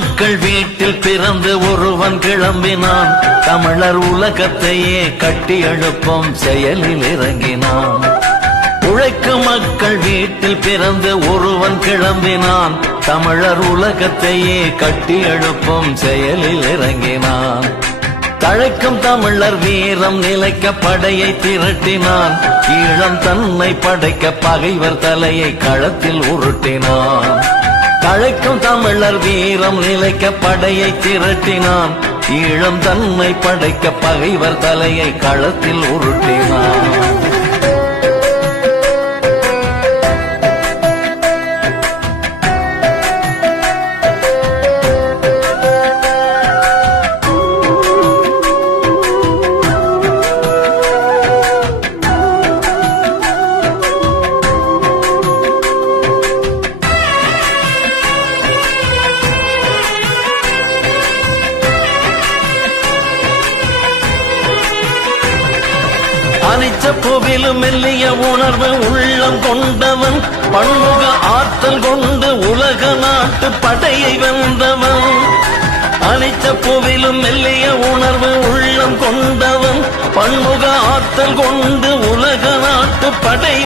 மக்கள் வீட்டில் பிறந்து ஒருவன் கிளம்பினான். தமிழர் உலகத்தையே கட்டி எழுப்பும் செயலில் இறங்கினான். உழைக்கும் மக்கள் வீட்டில் பிறந்து ஒருவன் கிளம்பினான். தமிழர் உலகத்தையே கட்டி எழுப்பும் செயலில் இறங்கினான். தழைக்கும் தமிழர் வீரம் நிலைக்க படையை திரட்டினான். ஈழம் தன்னை படைக்க பகைவர் தலையை களத்தில் உருட்டினான். தழைக்கும் தமிழர் வீரம் நிலைக்க படையை திரட்டினான். ஈழம் தன்னை படைக்க பகைவர் தலையை களத்தில் உருட்டினான். அனிச்ச புவிலும் மெல்லிய உணர்வு உள்ளம் கொண்டவன். பன்முக ஆற்றல் கொண்டு உலக நாட்டு படையை வென்றவன். அனிச்ச புவிலும் மெல்லிய உணர்வு உள்ளம் கொண்டவன். பன்முக ஆற்றல் கொண்டு உலக நாட்டு படை